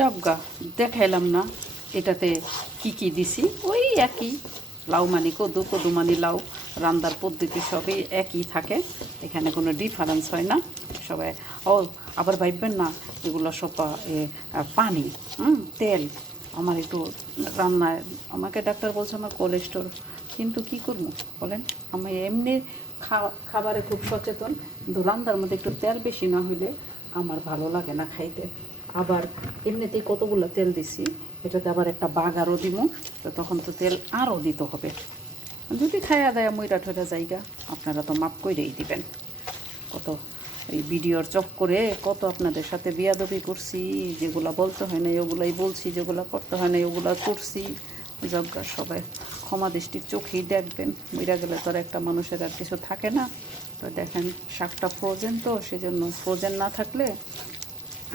জগা দেখাইলাম না, এটাতে কি কি দিছি? ওই একই, লাউ মানি কদু কদু মানি লাউ রান্নার পদ্ধতি সবই একই থাকে, এখানে কোনো ডিফারেন্স হয় না, সবাই, ও, আবার ভাববেন না, এগুলো সব পানি, হুম, তেল, আমার একটু রান্নায়, আমাকে ডাক্তার বলছে আমার কোলেস্টোর কিন্তু কি করব, বলেন, আমি এমনি খাবারে খুব সচেতন, কিন্তু রান্নার মধ্যে একটু তেল বেশি না হলে আমার ভালো লাগে না খাইতে। আবার এমনিতেই কতগুলো তেল দিছি, এটাতে আবার একটা বাঘ আরও দিব তো তখন তো তেল আরও দিতে হবে। যদি খায়া দেয় ময়রা ঠইরা জায়গা, আপনারা তো মাপ করেই দিবেন। কত এই ভিডিওর চক করে কত আপনাদের সাথে বিয়াদবি করছি, যেগুলো বলতে হয় না ওগুলাই বলছি, যেগুলো করতে হয় না ওগুলো করছি। যজ্ঞা, সবাই ক্ষমা দৃষ্টির চোখেই দেখবেন। মইরা গেলে তো আর একটা মানুষের আর কিছু থাকে না। তো দেখেন, শাকটা ফ্রোজেন তো, সেজন্য ফ্রোজেন না থাকলে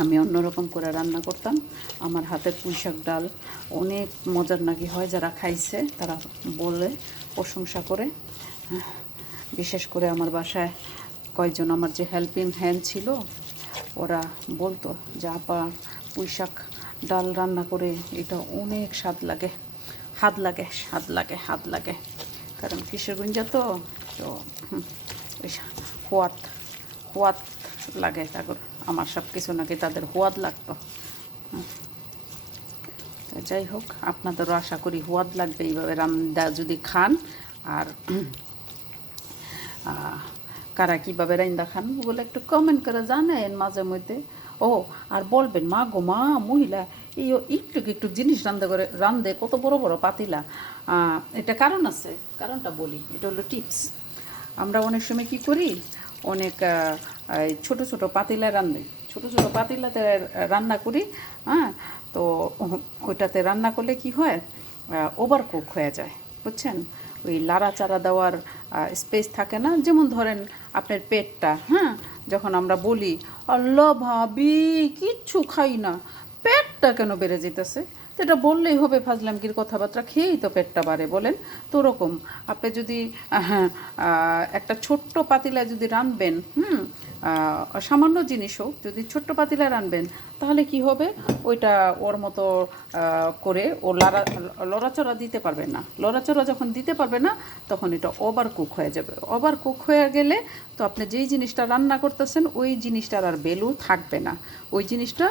আমি অন্যরকম করে রান্না করতাম। আমার হাতের পুঁইশাক ডাল অনেক মজার নাকি হয় যারা খাইছে, তারা বলে প্রশংসা করে। বিশেষ করে আমার বাসায় কয়েকজন আমার যে হেল্পিং হ্যান্ড ছিল, ওরা বলতো যে, আপা, পুঁইশাক ডাল রান্না করে এটা অনেক স্বাদ লাগে, হাত লাগে, স্বাদ লাগে, হাত লাগে। কারণ কিশোরগঞ্জে তো? তো হোয়াত হোয়াত লাগে তারপর আমার সব কিছু নাকি তাদের হোয়াদ লাগতো। যাই হোক, আপনাদেরও আশা করি হোয়াদ লাগবে এইভাবে রান্না যদি খান আর কারা কীভাবে রান্দা খান ওগুলো একটু কমেন্ট করে জানেন মাঝে মধ্যে। ও, আর বলবেন, মা গো, মা, মহিলা, এই একটু একটু জিনিস রান্ধে করে রান্ধে কত বড় বড় পাতিলা। এটা কারণ আছে, কারণটা বলি, এটা হলো টিপস আমরা অনেক সময় কি করি, অনেক ছোট ছোট পাতিলা রান্ধে ছোট ছোট পাতিলাতে রান্না করি হ্যাঁ? তো ওইটাতে রান্না করলে কি হয়? ওভার কুক হয়ে যায়, বুঝছেন? ওই লাড়া চারা দেওয়ার স্পেস থাকে না? যেমন ধরেন আপনার পেটটা হ্যাঁ? যখন আমরা বলি, আল্লাহ ভাবি, কিচ্ছু খাই না। পেটটা কেন বেড়ে যেতেছে? তো এটা বললেই হবে ফাজলামগির কথাবার্তা, খেয়েই তো পেটটা বাড়ে, বলেন। তো ওরকম। আপনি যদি হ্যাঁ একটা ছোট্ট পাতিলায় যদি রানবেন, হুম সামান্য জিনিস হোক, যদি ছোট্ট পাতিলায় রানবেন, তাহলে কি হবে? ওইটা ওর মতো করে ও লড়া, লড়াচড়া দিতে পারবে না। লড়াচড়া যখন দিতে পারবে না, তখন এটা ওভার কুক হয়ে যাবে। ওভার কুক হয়ে গেলে তো আপনি যেই জিনিসটা রান্না করতেছেন, ওই জিনিসটার আর ভ্যালু থাকবে না। ওই জিনিসটা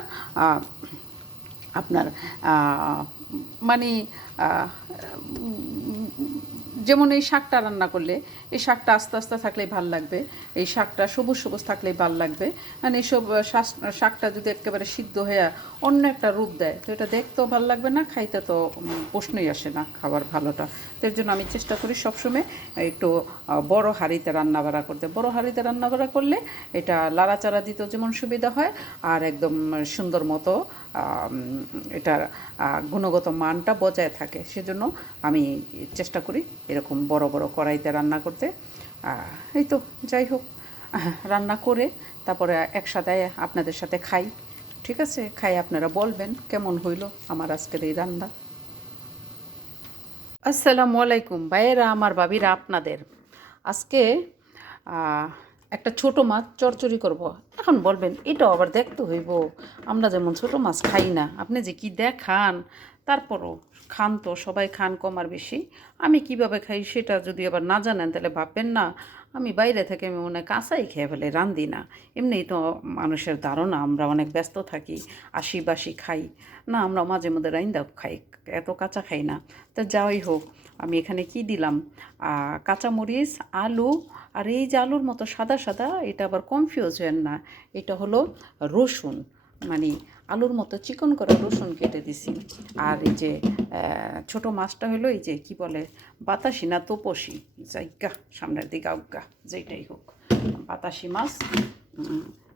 আপনার মানে যেমন এই শাকটা রান্না করলে, এই শাকটা আস্তে আস্তে থাকলেই ভালো লাগবে, এই শাকটা সবুজ সবুজ থাকলেই ভালো লাগবে। মানে এইসব শাকটা যদি একেবারে সিদ্ধ হয়ে অন্য একটা রূপ দেয়, তো এটা দেখতেও ভালো লাগবে না, খাইতে তো প্রশ্নই আসে না খাবার ভালোটা। তো এর জন্য আমি চেষ্টা করি সবসময় একটু বড় হাঁড়িতে রান্না বাড়া করতে। বড় হাঁড়িতে রান্না বাড়া করলে এটা লাড়াচাড়া দিতেও যেমন সুবিধা হয়, আর একদম সুন্দর মতো এটার গুণগত মানটা বজায় থাকে। সেজন্য আমি চেষ্টা করি এরকম বড় বড় কড়াইতে রান্না করতে। এই তো, যাই হোক, রান্না করে তারপরে একসাথে আপনাদের সাথে খাই। ঠিক আছে? খাই, আপনারা বলবেন কেমন হইল আমার আজকের এই রান্না। আসসালামু আলাইকুম, ভাইয়েরা, আমার বাবিরা আপনাদের। আজকে একটা ছোট মাছ চরচড়ি করব। এখন বলবেন, এটাও আবার দেখতে হইব। আমরা যেমন ছোট মাছ খাই না, আপনি যে কি দেখান? তারপরও খান তো, সবাই খান কম আর বেশি। আমি কীভাবে খাই সেটা যদি আবার না জানেন, তাহলে ভাববেন না। আমি বাইরে থেকে আমি মনে কাঁচাই খেয়ে ফেলে রান্ধি না। এমনিই তো মানুষের ধারণা, আমরা অনেক ব্যস্ত থাকি আশি বাসি খাই। না, আমরা মাঝে মধ্যে রাইন্দা খাই, এত কাঁচা খাই না। তো যাই হোক, আমি এখানে কি দিলাম? কাঁচামরিচ, আলু আর এই যে আলুর মতো সাদা সাদা এটা আবার কনফিউজ হেন না। এটা হলো রসুন মানে আলুর মতো চিকন করা রসুন কেটে দিছি। আর এই যে ছোট মাছটা হলো এই যে, কি বলে, বাতাসি না তোপসি জাইগা সামনের দিকে আজ্ঞা যেটাই হোক। বাতাসি মাছ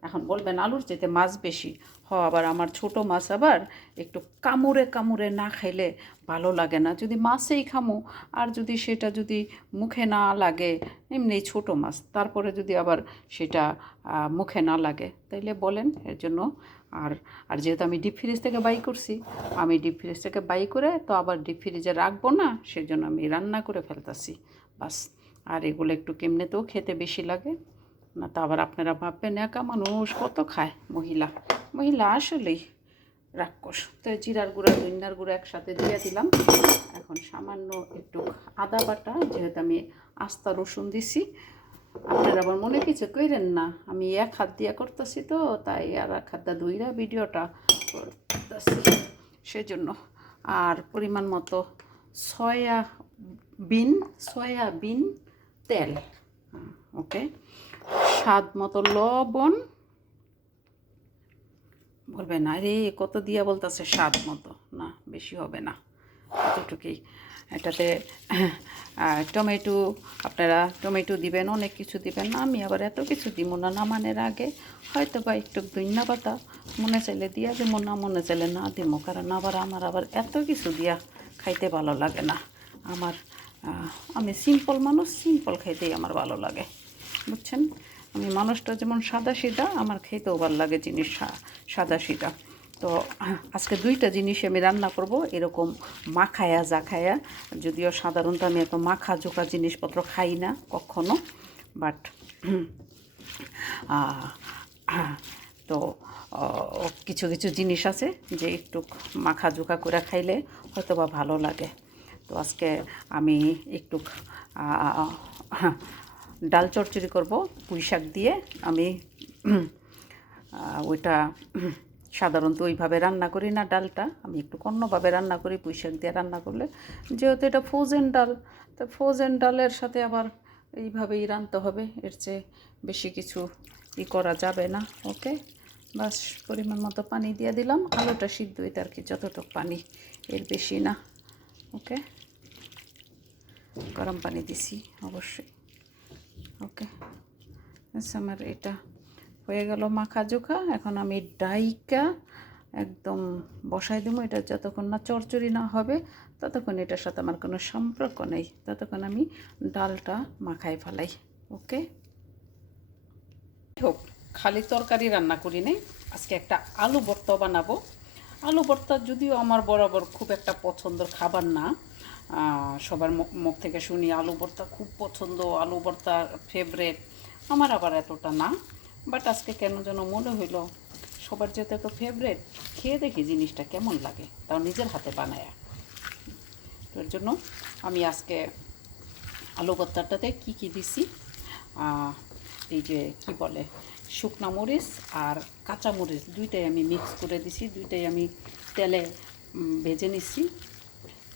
এখন বলবেন আলুর চেতে মাছ বেশি। হ, আবার আমার ছোট মাছ আবার একটু কামড়ে কামড়ে না খাইলে ভালো লাগে না। যদি মাছেই খামো, আর যদি সেটা যদি মুখে না লাগে, এমনি ছোট মাছ, তারপরে যদি আবার সেটা মুখে না লাগে, তাইলে বলেন এর জন্য। আর আর যেহেতু আমি ডিপ ফ্রিজ থেকে বাই করছি, আমি ডিপ ফ্রিজ থেকে বাই করে তো আবার ডিপ ফ্রিজে রাখব না, সেজন্য আমি রান্না করে ফেলতাছি, বাস। আর এগুলো একটু কেমনেতেও খেতে বেশি লাগে। না তো আবার আপনারা ভাববেন, একা মানুষ কত খায় মহিলা? মহিলা আসলেই রাক্ষস। তো জিরার গুঁড়া দইনার গুঁড়া একসাথে দিয়ে দিলাম। এখন সামান্য একটু আদা বাটা, যেহেতু আমি আস্তা রসুন দিছি। আপনারা আবার মনে কিছু কইরেন না, আমি এক হাত দিয়া করতেছি তো, তাই আর এক হাত দিয়া দুইরা ভিডিওটা করতেছি। সেজন্য আর পরিমাণ মতো সয়া বিন, সয়াবিন তেল। ওকে? স্বাদ মতো লবণ। বলবে, না রে, কত দিয়া বলতেছে স্বাদ মতো? না, বেশি হবে না। এতটুকুই। এটাতে টমেটো, আপনারা টমেটো দিবেন, অনেক কিছু দিবেন না, আমি আবার এত কিছু দিব না নামানের আগে। হয়তো বা একটু ধন্যা পাতা, মনে চাইলে দিয়া দিব না মনে চাইলে না দিব কারণ আবার আমার আবার এত কিছু দিয়া খাইতে ভালো লাগে না। আমার আমি সিম্পল মানুষ, সিম্পল খাইতেই আমার ভালো লাগে। বুঝছেন? আমি মানুষটা যেমন সাদা সিধা আমার খেতেও ভালো লাগে জিনিস সাদা সিধা তো আজকে দুইটা জিনিস আমি রান্না করব, এরকম মাখায়া জাখায়া। যদিও সাধারণত আমি এত মাখা জোকা জিনিসপত্র খাই না কখনো বাট তো কিছু কিছু জিনিস আছে যে একটু মাখা জোকা করে খাইলে হয়তো বা ভালো লাগে। তো আজকে আমি একটু ডাল চচ্চড়ি করব, পুঁই শাক দিয়ে। আমি ওইটা সাধারণত ওইভাবে রান্না করি না ডালটা। আমি একটু অন্যভাবে রান্না করি, পুঁই শাক দিয়ে রান্না করলে। যেহেতু এটা ফ্রোজেন ডাল, তো ফ্রোজেন ডালের সাথে আবার এইভাবেই রানতে হবে। এর চেয়ে বেশি কিছু ই করা যাবে না। ওকে? বাস, পরিমাণ মতো পানি দিয়ে দিলাম। আলুটা সিদ্ধ হইতে আর কি যতটুকু পানি, এর বেশি না। ওকে? গরম পানি দিছি, অবশ্যই। ওকে আচ্ছা আমার এটা হয়ে গেল মাখা জোখা। এখন আমি ডাইকা একদম বসাই দেবো, এটা যতক্ষণ না চরচড়ি না হবে ততক্ষণ এটার সাথে আমার কোনো সম্পর্ক নেই। ততক্ষণ আমি ডালটা মাখাই ফেলাই, ওকে? হোক, খালি তরকারি রান্না করি নাই, আজকে একটা আলু ভর্তা বানাবো। আলু ভর্তা যদিও আমার বরাবর খুব একটা পছন্দের খাবার না সবার মুখ- থেকে শুনি, আলু ভর্তা খুব পছন্দ, আলু ভর্তা ফেভারেট আমার আবার এতটা না বাট আজকে কেন যেন মনে হইল, সবার যেহেতু এত ফেভারেট খেয়ে দেখি জিনিসটা কেমন লাগে, তাও নিজের হাতে বানায়। তো এর জন্য আমি আজকে আলু ভর্তাটাতে কী কী দিছি এই যে কি বলে, শুকনা মরিচ আর কাঁচা মরিচ, দুইটাই আমি মিক্স করে দিছি, দুইটাই আমি তেলে ভেজে নিছি।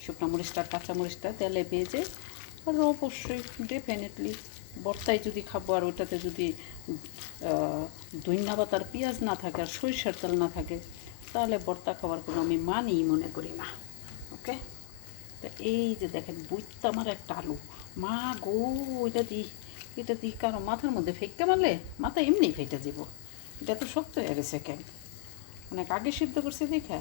শুকনা মরিচটা, কাঁচা মরিচটা তেলে ভেজে, আর অবশ্যই ডেফিনেটলি বর্তায় যদি খাব আর ওইটাতে যদি ধন্যা পাতার পেঁয়াজ না থাকে আর সরিষার তেল না থাকে, তাহলে বর্তা খাওয়ার কোনো আমি মানিই মনে করি না, ওকে? তা এই যে দেখেন বুঝতে আমার একটা আলু। মা গো, এটা দি এটা দি কারও মাথার মধ্যে ফেঁকতে মারলে মাথা এমনি ফেটে যাব এটা তো শক্ত হয়ে গেছে কেন? অনেক আগে সিদ্ধ করছে দেখে।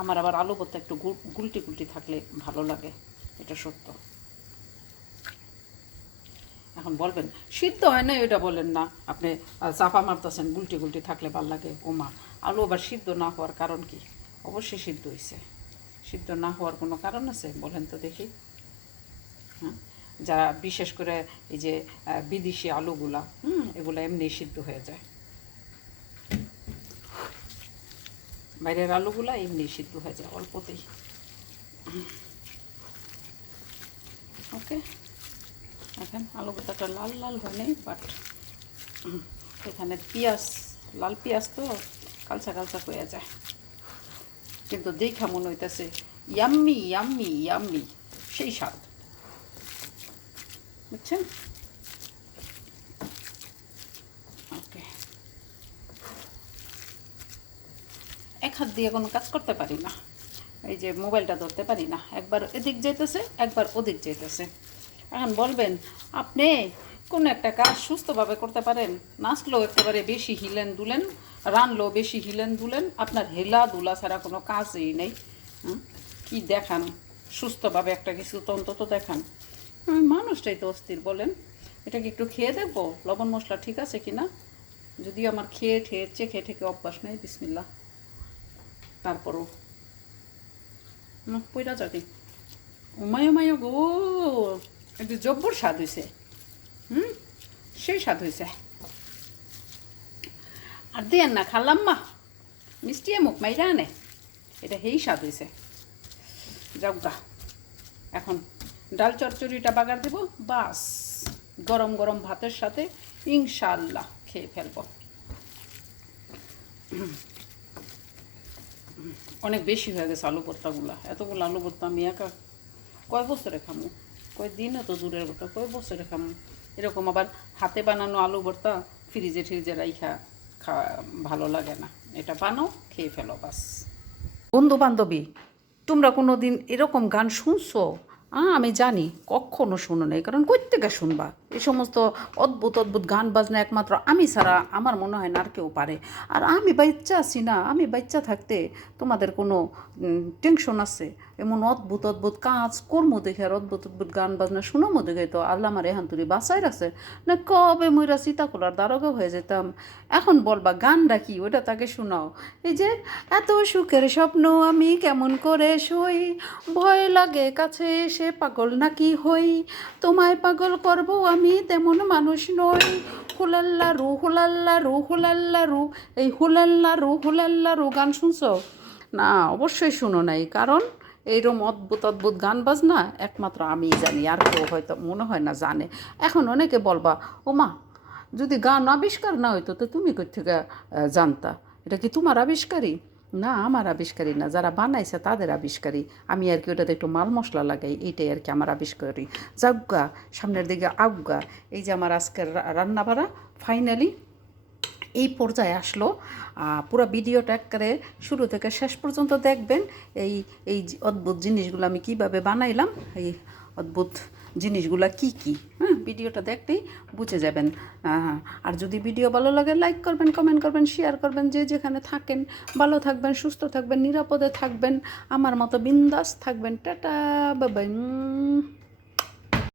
আমার আবার আলু ভর্তা একটু গুলটি গুলটি থাকলে ভালো লাগে, এটা সত্য। এখন বলবেন, সিদ্ধ হয় না এটা বলেন না, আপনি চাপা মারতেছেন, গুলটি গুলটি থাকলে ভালো লাগে ও মা আলু আবার সিদ্ধ না হওয়ার কারণ কি? অবশ্যই সিদ্ধ হয়েছে সিদ্ধ না হওয়ার কোনো কারণ আছে? বলেন তো দেখি। হ্যাঁ? যারা বিশেষ করে এই যে বিদেশি আলুগুলা, হুম, এগুলো এমনি সিদ্ধ হয়ে যায়। বাইরের আলুগুলা এমনি সিদ্ধ হয়ে যায় অল্পতেই। ওকে, এখন আলু গোটাটা লাল লাল হয়নি বাট এখানে পেঁয়াজ, লাল পেঁয়াজ তো কালচা কালচা হয়ে যায়। কিন্তু দেখা মনে হইতেছে ইয়াম্মি ইয়াম্মি ইয়াম্মি সেই স্বাদ। বুঝছেন ওকে এক হাত দিয়ে কোনো কাজ করতে পারি না। এই যে মোবাইলটা ধরতে পারি না। একবার এদিক যেতেছে একবার ওদিক যেতেছে এখন বলবেন, আপনি কোন একটা কাজ সুস্থভাবে করতে পারেন? নাচলেও একেবারে বেশি হিলেন দুলেন, রানলেও বেশি হিলেন দুলেন, আপনার হেলা দুলা ছাড়া কোনো কাজই নেই? কি দেখান? সুস্থভাবে একটা কিছু তো অন্তত দেখান। মানুষটাই তো অস্থির, বলেন। এটাকে একটু খেয়ে দেখব? লবণ মশলা ঠিক আছে কি না যদিও আমার খেয়ে ঠেয়ে, চেখে ঠেকে অভ্যাস নেই বিসমিল্লা তারপরও। পয়রা যাবি উমায় উমায় গো একটু জব্বর স্বাদ হয়েছে হুম? সেই স্বাদ হয়েছে আর দেন না খাল্লাম মা। মিষ্টি মুখ মাইরা আনে। এটা হেই স্বাদ হয়েছে যাও গা। এখন ডাল চচ্চড়িটা বাগার দেব। বাস, গরম গরম ভাতের সাথে ইনশাল্লাহ খেয়ে ফেলব। অনেক বেশি হয়ে গেছে আলু ভর্তাগুলো। এতগুলো আলু ভর্তা আমি একা কয় বছরে খামু? কয় দিনও তো দূরের কথা কয় বছরে খামু? এরকম আবার হাতে বানানো আলু ভর্তা ফ্রিজে ফ্রিজে রাইখা খাওয়া ভালো লাগে না। এটা বানাও, খেয়ে ফেলো বাস। বন্ধু বান্ধবী, তোমরা কোনো দিন এরকম গান শুনছো? আমি জানি, কখনো শুনো নাই, কারণ কই থেকে শুনবা? এই সমস্ত অদ্ভুত অদ্ভুত গান বাজনা একমাত্র আমি ছাড়া আমার মনে হয় না আর কেউ পারে। আর আমি বাচ্চা আছি না, আমি বাচ্চা থাকতে তোমাদের কোনো টেনশন আছে? এমন অদ্ভুত অদ্ভুত কাজ, কর্ম দেখে আর অদ্ভুত অদ্ভুত গান বাজনা শুনামো দেখে তো আল্লাহ আমার এহান তুরি বাসায় রাখছে। না কবে ময়রা সীতাকুলার দ্বারকা হয়ে যেতাম? এখন বলবা গানটা কি ওটা তাকে শোনাও। এই যে, এত সুখের স্বপ্ন আমি কেমন করে সই? ভয় লাগে কাছে এসে পাগল নাকি হই? তোমায় পাগল করব আমি তেমন মানুষ নই। হুলাল্লা রু হুলাল্লা রু হুলাল্লা রু। এই হুলাল্লা রু হুলাল্লা রু গান শুনছো? না, অবশ্যই শুনো নাই। কারণ এইরকম অদ্ভুত অদ্ভুত গান বাজনা একমাত্র আমিই জানি। আর কেউ হয়তো মনে হয় না জানে। এখন অনেকে বলবা, ও মা, যদি গান আবিষ্কার না হইতো, তো তুমি কই থেকে জানতা? এটা কি তোমার আবিষ্কারই? না, আমার আবিষ্কারী না, যারা বানাইছে তাদের আবিষ্কারী আমি আর কি ওটাতে একটু মাল মশলা লাগাই, এইটাই আর কি আমার আবিষ্কারী যাজ্ঞা সামনের দিকে আজ্ঞা এই যে আমার আজকের রান্না বাড়া ফাইনালি এই পর্যায়ে আসলো পুরো ভিডিওটা একবারে শুরু থেকে শেষ পর্যন্ত দেখবেন, এই এই অদ্ভুত জিনিসগুলো আমি কীভাবে বানাইলাম, এই অদ্ভুত জিনিসগুলো কি কি? হ্যাঁ ভিডিওটা দেখতেই বুঝে যাবেন। আর যদি ভিডিও ভালো লাগে লাইক করবেন কমেন্ট করবেন শেয়ার করবেন, যে যেখানে থাকেন। ভালো থাকবেন, সুস্থ থাকবেন, নিরাপদে থাকবেন। আমার মতো বিন্দাস থাকবেন। টাটা বাবাই